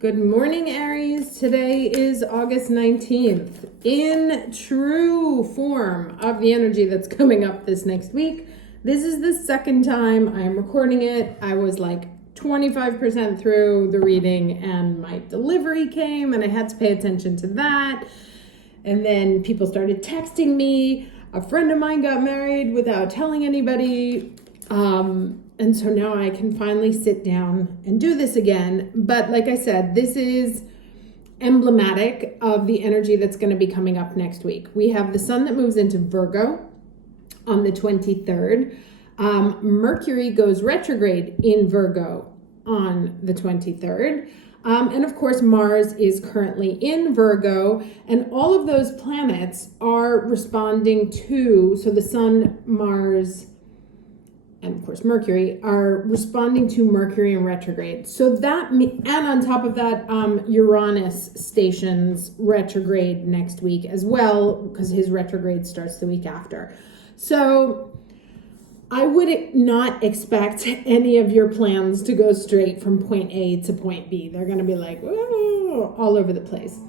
Good morning, Aries. Today is August 19th. In true form of the energy that's coming up this next week, this is the second time I am recording it. I was like 25% through the reading and my delivery came and I had to pay attention to that. And then people started texting me. A friend of mine got married without telling anybody. And so now I can finally sit down and do this again. But like I said, this is emblematic of the energy that's going to be coming up next week. We have the sun that moves into Virgo on the 23rd. Mercury goes retrograde in Virgo on the 23rd. And of course, Mars is currently in Virgo, and all of those planets are responding to, so the sun, Mars, and of course Mercury are responding to Mercury in retrograde. So that, and on top of that, Uranus stations retrograde next week as well, because his retrograde starts the week after. So I would not expect any of your plans to go straight from point A to point B. They're going to be like, whoa, all over the place.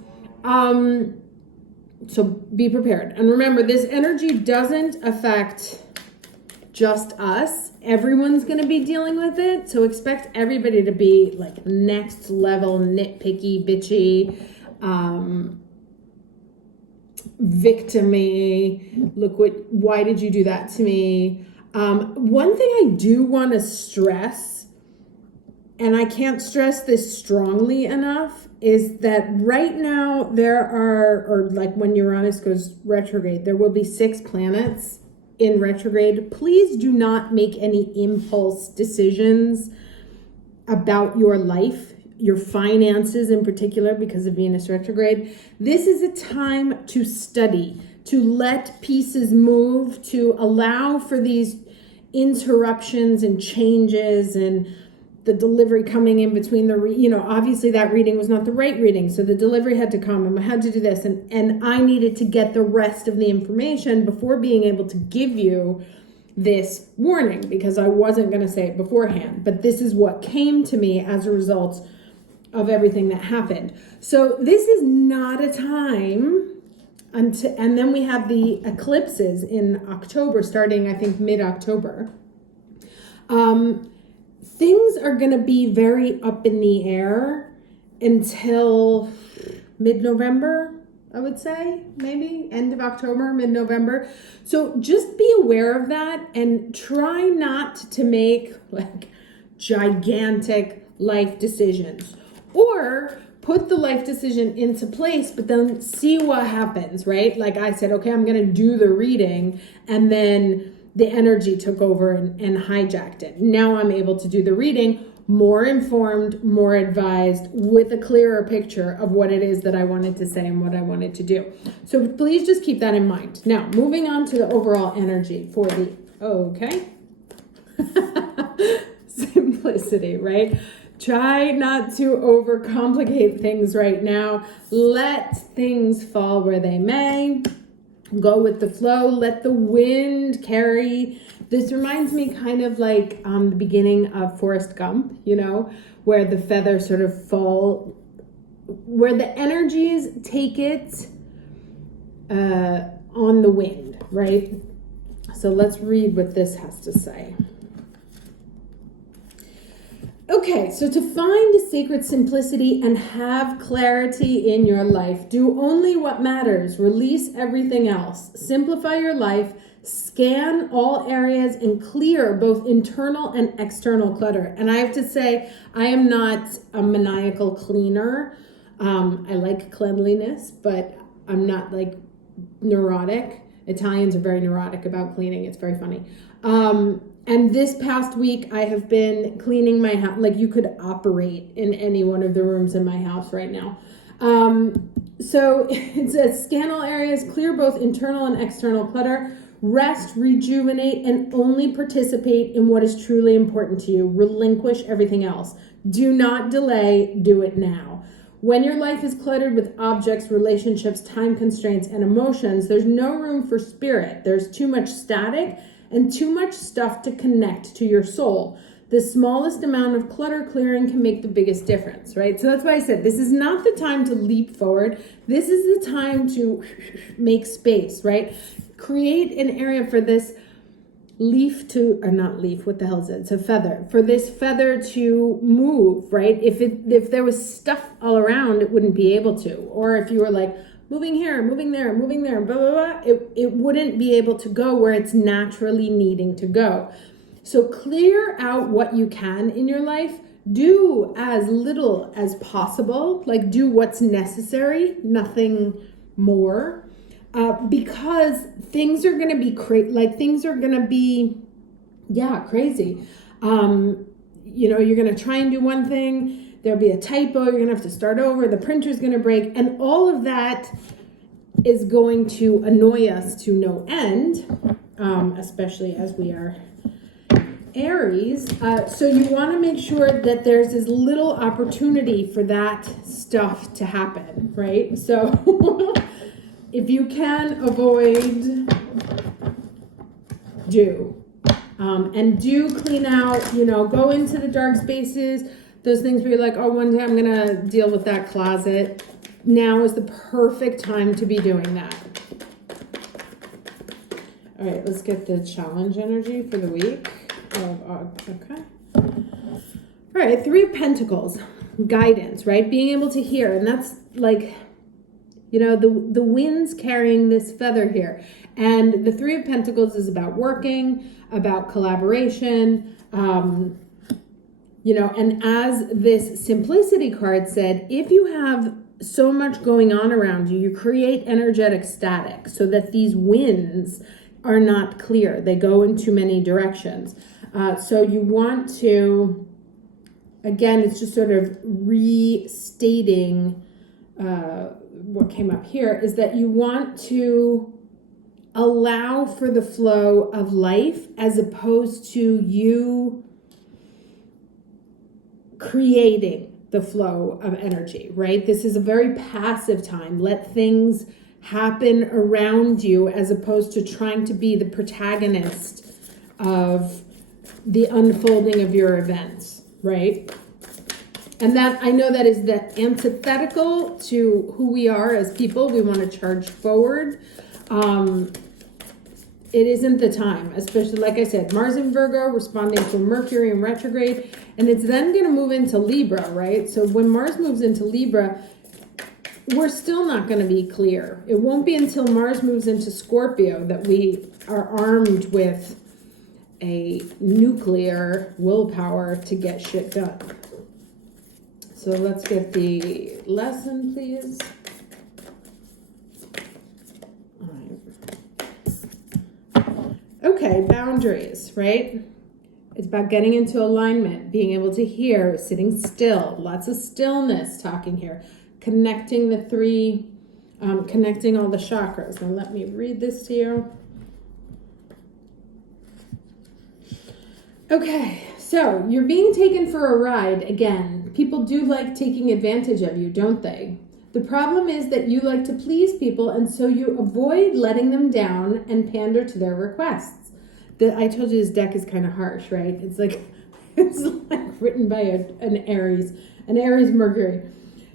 So be prepared. And remember, this energy doesn't affect just us. Everyone's going to be dealing with it. So expect everybody to be like next level, nitpicky, bitchy, victim-y. Why did you do that to me? One thing I do want to stress, and I can't stress this strongly enough, is that right now there are, or like when Uranus goes retrograde, there will be 6 planets in retrograde. Please do not make any impulse decisions about your life, your finances in particular, because of Venus retrograde. This is a time to study, to let pieces move, to allow for these interruptions and changes and the delivery coming in between obviously that reading was not the right reading. So the delivery had to come and I had to do this. And I needed to get the rest of the information before being able to give you this warning, because I wasn't going to say it beforehand. But this is what came to me as a result of everything that happened. So this is not a time and then we have the eclipses in October, starting, I think, mid-October. Things are going to be very up in the air until mid-November, I would say, maybe end of October, mid-November. So just be aware of that and try not to make like gigantic life decisions, or put the life decision into place, but then see what happens, right? Like I said, okay, I'm going to do the reading, and then the energy took over and hijacked it. Now I'm able to do the reading more informed, more advised, with a clearer picture of what it is that I wanted to say and what I wanted to do. So please just keep that in mind. Now, moving on to the overall energy for the, simplicity, right? Try not to overcomplicate things right now. Let things fall where they may. Go with the flow. Let the wind carry. This reminds me kind of like the beginning of Forrest Gump, where the feathers sort of fall, where the energies take it on the wind, right? So let's read what this has to say. Okay, so to find a sacred simplicity and have clarity in your life, do only what matters, release everything else, simplify your life, scan all areas, and clear both internal and external clutter. And I have to say, I am not a maniacal cleaner. I like cleanliness, but I'm not like neurotic. Italians are very neurotic about cleaning. It's very funny. And this past week, I have been cleaning my house. Like you could operate in any one of the rooms in my house right now. So it says, scan all areas, clear both internal and external clutter, rest, rejuvenate, and only participate in what is truly important to you. Relinquish everything else. Do not delay, do it now. When your life is cluttered with objects, relationships, time constraints, and emotions, there's no room for spirit. There's too much static and too much stuff to connect to your soul. The smallest amount of clutter clearing can make the biggest difference, right? So that's why I said this is not the time to leap forward. This is the time to make space, right? Create an area for this leaf to, or not leaf, what the hell is it? It's a feather. For this feather to move, right? If there was stuff all around, it wouldn't be able to. Or if you were like moving here, moving there, moving there, blah, blah, blah, it wouldn't be able to go where it's naturally needing to go. So clear out what you can in your life. Do as little as possible. Like do what's necessary, nothing more. Because things are going to be crazy. You're going to try and do one thing. There'll be a typo. You're going to have to start over. The printer's going to break. And all of that is going to annoy us to no end, especially as we are Aries. So you want to make sure that there's as little opportunity for that stuff to happen, right? So if you can avoid, do. And do clean out, go into the dark spaces, those things where you're like, oh, one day I'm going to deal with that closet. Now is the perfect time to be doing that. All right, let's get the challenge energy for the week. Okay. All right, 3 of Pentacles, guidance, right? Being able to hear, and that's like, the wind's carrying this feather here. And the 3 of Pentacles is about working, about collaboration, and as this simplicity card said, if you have so much going on around you, you create energetic static so that these winds are not clear. They go in too many directions. So you want to, again, it's just sort of restating what came up here, is that you want to allow for the flow of life as opposed to you creating the flow of energy, right? This is a very passive time. Let things happen around you as opposed to trying to be the protagonist of the unfolding of your events, right? And that, I know that is the antithetical to who we are as people. We want to charge forward. It isn't the time, especially, like I said, Mars in Virgo responding to Mercury in retrograde, and it's then going to move into Libra, right? So when Mars moves into Libra, we're still not going to be clear. It won't be until Mars moves into Scorpio that we are armed with a nuclear willpower to get shit done. So let's get the lesson, please. All right. Okay, boundaries, right? It's about getting into alignment, being able to hear, sitting still, lots of stillness talking here, connecting the 3, connecting all the chakras. Now let me read this to you. Okay, so you're being taken for a ride again. People do like taking advantage of you, don't they? The problem is that you like to please people, and so you avoid letting them down and pander to their requests. I told you this deck is kind of harsh, right? It's like written by an Aries Mercury.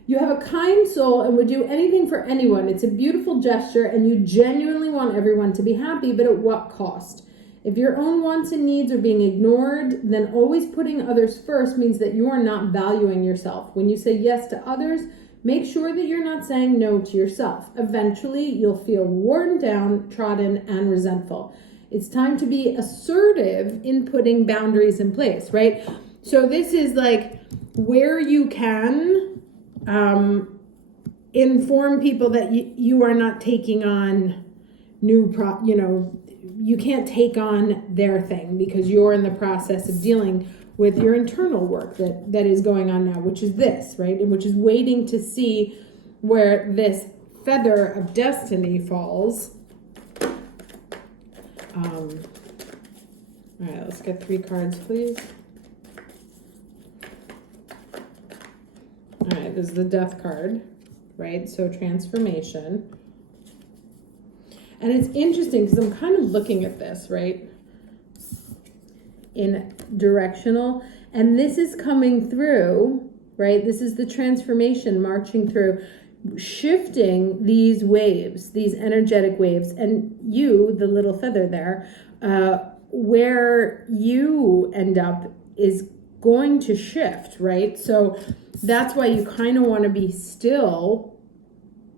You have a kind soul and would do anything for anyone. It's a beautiful gesture, and you genuinely want everyone to be happy, but at what cost? If your own wants and needs are being ignored, then always putting others first means that you are not valuing yourself. When you say yes to others, make sure that you're not saying no to yourself. Eventually, you'll feel worn down, trodden, and resentful. It's time to be assertive in putting boundaries in place, right? So this is like where you can inform people that you are not taking on you can't take on their thing because you're in the process of dealing with your internal work that is going on now, which is this, right? And which is waiting to see where this feather of destiny falls. All right, let's get 3 cards, please. All right, this is the Death card, right? So transformation. And it's interesting because I'm kind of looking at this, right? in directional. And this is coming through, right? This is the transformation marching through, shifting these waves, these energetic waves. And you, the little feather there, where you end up is going to shift, right? So that's why you kind of want to be still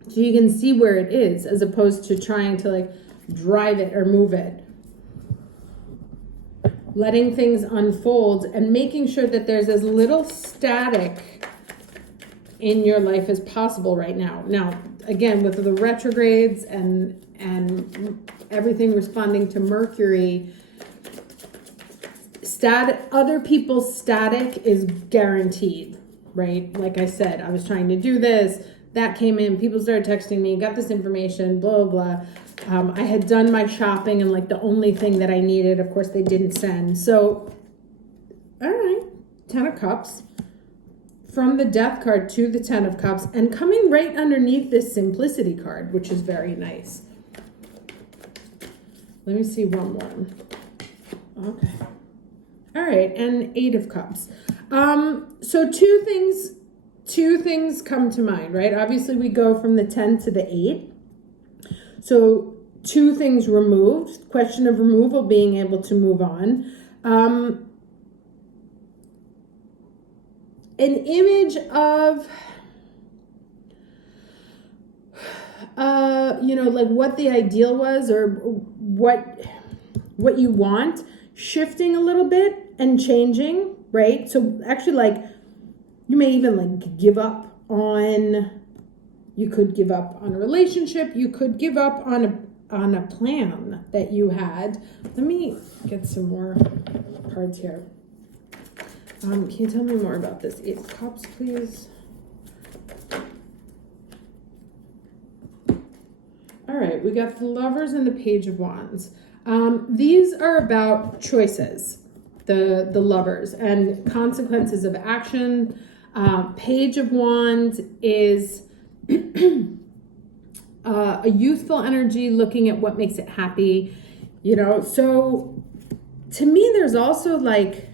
so you can see where it is, as opposed to trying to like drive it or move it. Letting things unfold and making sure that there's as little static in your life as possible right now. Now, again, with the retrogrades and everything responding to Mercury, other people's static is guaranteed, right? Like I said, I was trying to do this, that came in, people started texting me, got this information, blah, blah, blah. I had done my shopping and like the only thing that I needed, of course, they didn't send. So, all right, 10 of Cups. From the Death card to the 10 of Cups, and coming right underneath this Simplicity card, which is very nice. Let me see one more. Okay. All right, and 8 of Cups. So two things come to mind, right? Obviously, we go from the 10 to the 8. So 2 things removed. Question of removal, being able to move on. An image of, like what the ideal was, or what you want, shifting a little bit and changing, right? So actually, like, you may even like give up on, you could give up on a relationship, you could give up on a plan that you had. Let me get some more cards here. Can you tell me more about this 8 of Cups, please? All right, we got the Lovers and the Page of Wands. These are about choices, the Lovers, and consequences of action. Page of Wands is a youthful energy, looking at what makes it happy, So to me, there's also like,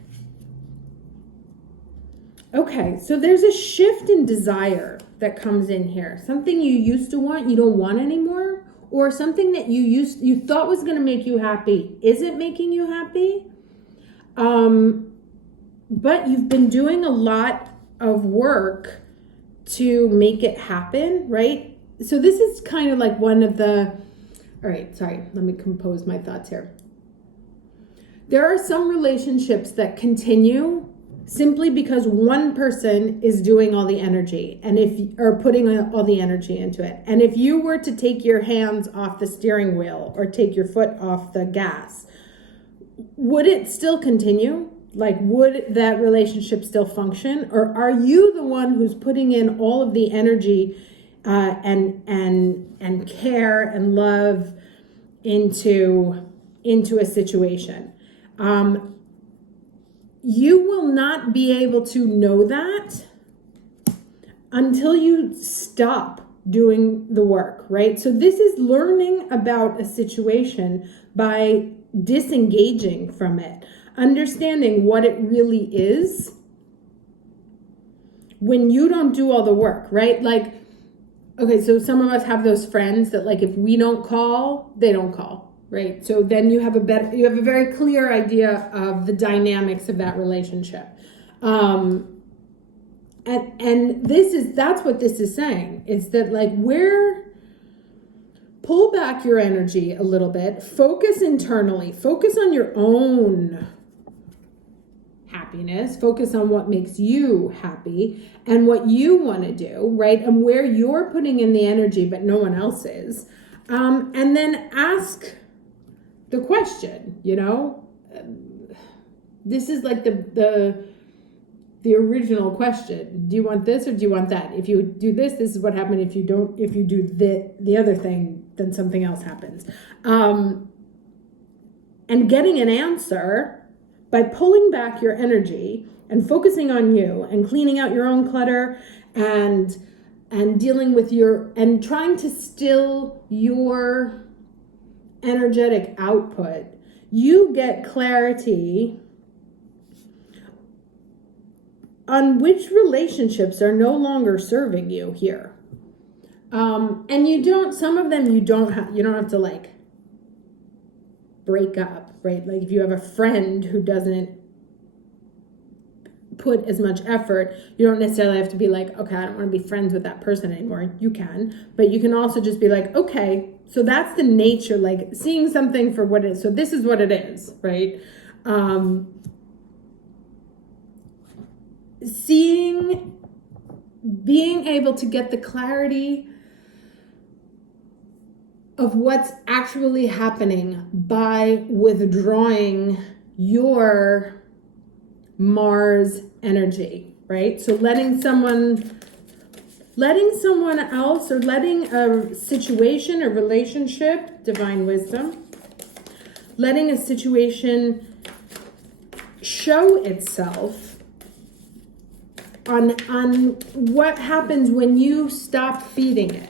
okay, so there's a shift in desire that comes in here. Something you used to want, you don't want anymore, or something that you thought was going to make you happy isn't making you happy. But you've been doing a lot of work to make it happen, right? So this is kind of like one of the, all right, sorry, let me compose my thoughts here. There are some relationships that continue simply because one person is doing all the energy or putting all the energy into it. And if you were to take your hands off the steering wheel or take your foot off the gas, would it still continue? Like, would that relationship still function? Or are you the one who's putting in all of the energy and care and love into a situation? You will not be able to know that until you stop doing the work, right? So this is learning about a situation by disengaging from it, understanding what it really is when you don't do all the work, right? Like, okay, so some of us have those friends that like, if we don't call, they don't call. Right. So then you have a very clear idea of the dynamics of that relationship. And that's what this is saying, is that like pull back your energy a little bit, focus internally, focus on your own happiness, focus on what makes you happy and what you want to do, right? And where you're putting in the energy, but no one else is. And then ask the question, this is like the original question. Do you want this or do you want that? If you do this, this is what happened. If you do the other thing, then something else happens. And getting an answer by pulling back your energy and focusing on you and cleaning out your own clutter and dealing with and trying to still your energetic output, you get clarity on which relationships are no longer serving you here. And you don't, some of them you don't have to like break up, right? Like if you have a friend who doesn't put as much effort, you don't necessarily have to be like, okay, I don't want to be friends with that person anymore. You can, but you can also just be like, okay, so that's the nature, like seeing something for what it is. So this is what it is, right? Being able to get the clarity of what's actually happening by withdrawing your Mars energy, right? So letting someone else, or letting a situation or relationship, divine wisdom, letting a situation show itself on what happens when you stop feeding it.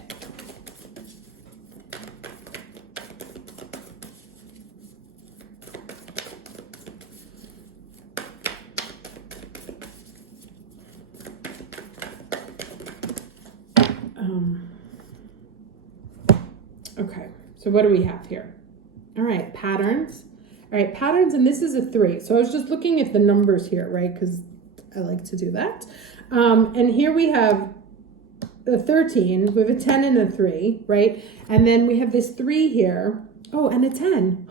Okay, so what do we have here? All right, patterns. All right, patterns, and this is a 3. So I was just looking at the numbers here, right? Because I like to do that. And here we have a 13, we have a 10 and a 3, right? And then we have this 3 here. Oh, and a 10.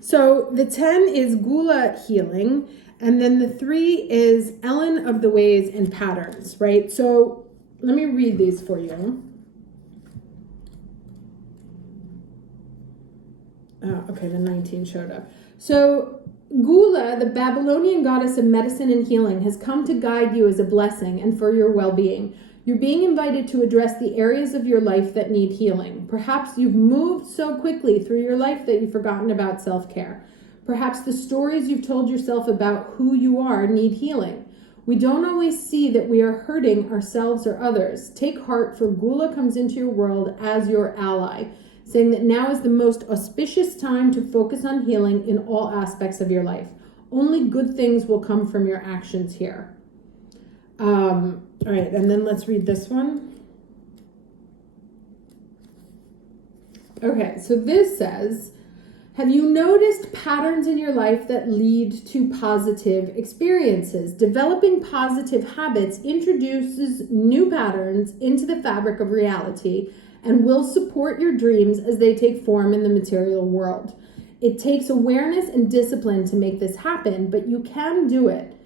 So the 10 is Gula healing, and then the 3 is Ellen of the ways and patterns, right? So let me read these for you. Okay, the 19 showed up. So Gula, the Babylonian goddess of medicine and healing, has come to guide you as a blessing and for your well-being. You're being invited to address the areas of your life that need healing. Perhaps you've moved so quickly through your life that you've forgotten about self-care. Perhaps the stories you've told yourself about who you are need healing. We don't always see that we are hurting ourselves or others. Take heart, for Gula comes into your world as your ally, saying that now is the most auspicious time to focus on healing in all aspects of your life. Only good things will come from your actions here. All right, and then let's read this one. Okay, so this says, have you noticed patterns in your life that lead to positive experiences? Developing positive habits introduces new patterns into the fabric of reality and will support your dreams as they take form in the material world. It takes awareness and discipline to make this happen, but you can do it.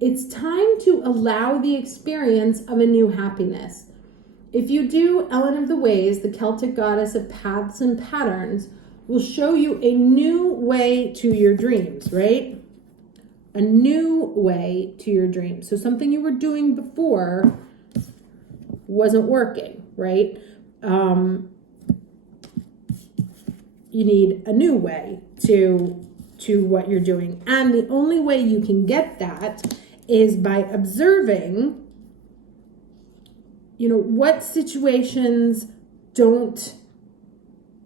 It's time to allow the experience of a new happiness. If you do, Ellen of the Ways, the Celtic goddess of paths and patterns, will show you a new way to your dreams, right? A new way to your dreams. So something you were doing before wasn't working, right? You need a new way to what you're doing. And the only way you can get that is by observing, what situations don't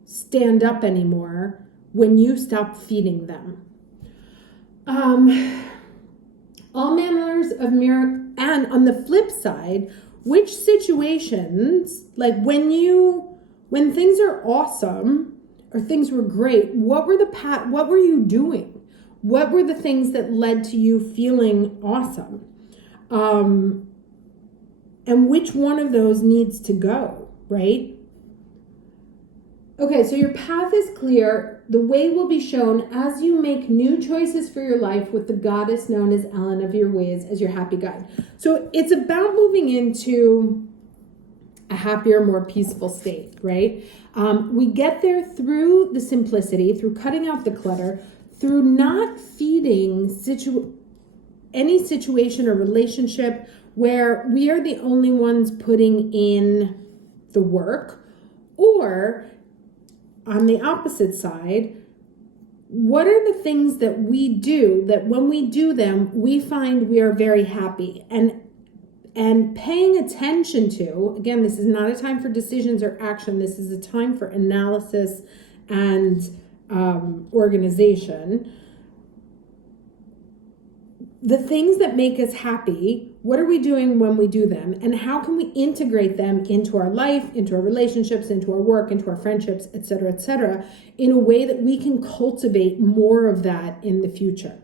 stand up anymore when you stop feeding them. All manners of mirror, and on the flip side, which situations, like when things are awesome or things were great, what were you doing? What were the things that led to you feeling awesome? And which one of those needs to go, right? Okay, so your path is clear. The way will be shown as you make new choices for your life with the goddess known as Ellen of your ways as your happy guide. So it's about moving into a happier, more peaceful state, right? We get there through the simplicity, through cutting out the clutter, through not feeding any situation or relationship where we are the only ones putting in the work, or on the opposite side, what are the things that we do that when we do them, we find we are very happy? And paying attention to, again, this is not a time for decisions or action. This is a time for analysis and organization. the things that make us happy, what are we doing when we do them? And how can we integrate them into our life, into our relationships, into our work, into our friendships, et cetera, in a way that we can cultivate more of that in the future?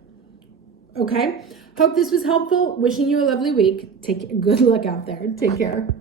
Okay? Hope this was helpful. Wishing you a lovely week. Good luck out there. Take care.